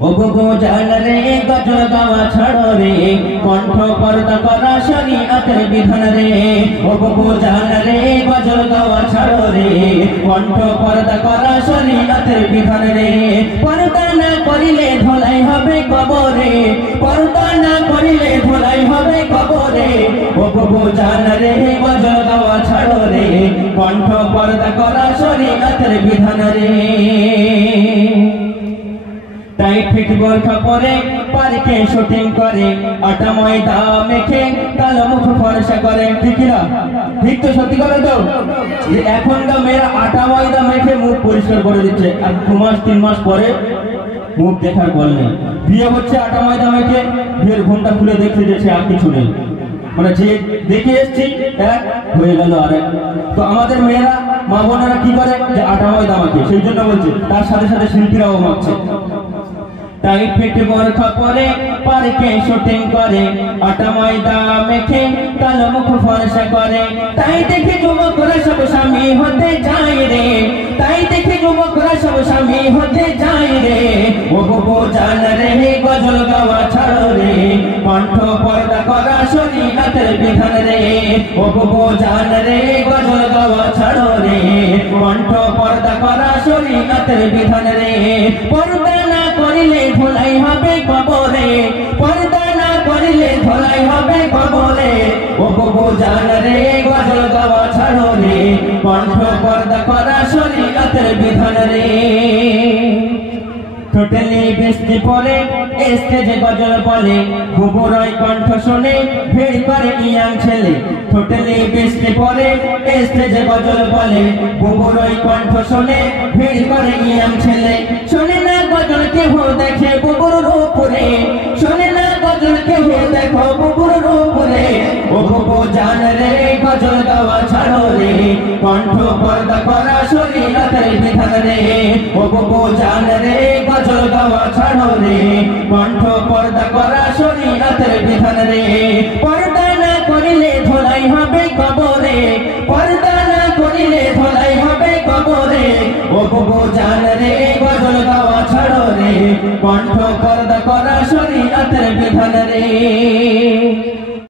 ওগো জান রে গজল গাওয়া ছাড়ো রে কণ্ঠ পর্দা করা শরীয়তের বিধান রে ওগো জান রে গজল গাওয়া ছাড়ো রে কণ্ঠ পর্দা করা শরীয়তের বিধান রে পর্দা না করিলে ধোলাই হবে কবরে পর্দা না করিলে ধোলাই হবে কবরে ওগো জান রে গজল গাওয়া ছাড়ো রে কণ্ঠ পর্দা করা শরীয়তের বিধান রে টাইট ফিট বোরখা পরে পার্কে শুটিং করে আটা ময়দা মেখে কালো মুখ ফর্সা করে ঠিক না ঠিক তো সত্যি করে তো যে এখনকার মেয়েরা আটা ময়দা মেখে মুখ পরিষ্কার করে দিচ্ছে আর 2 মাস 3 মাস পরে মুখ দেখার বল নেই বিয়ে হচ্ছে আটা ময়দা মেখে বিয়ের ঘন্টা খুলে দেখতে যে আর কিছু নেই মানে যে দেখে এসছি এক হয়ে গেল আরেক তো আমাদের মেয়েরা মা বোনেরা কি করে যে আটা ময়দা মাখে সেই জন্য বলছে তার সাথে সাথে শিল্পীরাও মাখছে টাইট ফিট বোরখা পরে পার্কে শুটিং করে আটা ময়দা মেখে কালো মুখ ফর্সা করে তাই দেখে যুবকরা সব স্বামী হতে যায় রে তাই দেখে যুবকরা সব স্বামী হতে যায় রে ওগো জান রে গজল গাওয়া ছাড়ো রে কণ্ঠ পর্দা করা শরীয়তের বিধান রে ওগো জান রে গজল গাওয়া ছাড়ো রে কণ্ঠ পর্দা করা শরীয়তের বিধান রে পর্দা না করিলে ধোলাই হবে কবরে পর্দা না করিলে ধোলাই হবে কবরে ওগো জান রে গজল গাওয়া ছাড়ো রে কণ্ঠ পর্দা করা শরীয়তের বিধান রে টোটালি বৃষ্টি পরে স্টেজে গজল বলে ঘুঘুরই কণ্ঠ শুনে ভিড় করে ইয়াং ছেলে টোটালি বৃষ্টি পরে স্টেজে গজল বলে ঘুঘুরই কণ্ঠ শুনে ভিড় করে ইয়াং ছেলে শুনে না গজল কেহ দেখে বুবুর উপরে শুনে না গজল কেহ দেখো বুবুর উপরে ওগো জান রে গজল গাওয়া ছাড়ো রে কণ্ঠ পর্দা করা শরীয়তের বিধান রে ওগো জান রে গজল গাওয়া ছাড়ো রে কণ্ঠ পর্দা করা শরীয়তের বিধান রে পর্দা না করিলে ধোলাই হবে কবরে পর্দা না করিলে ধোলাই হবে কবরে ওগো জান রে গজল গাওয়া ছাড়ো রে কণ্ঠ পর্দা করা শরীয়তের বিধান রে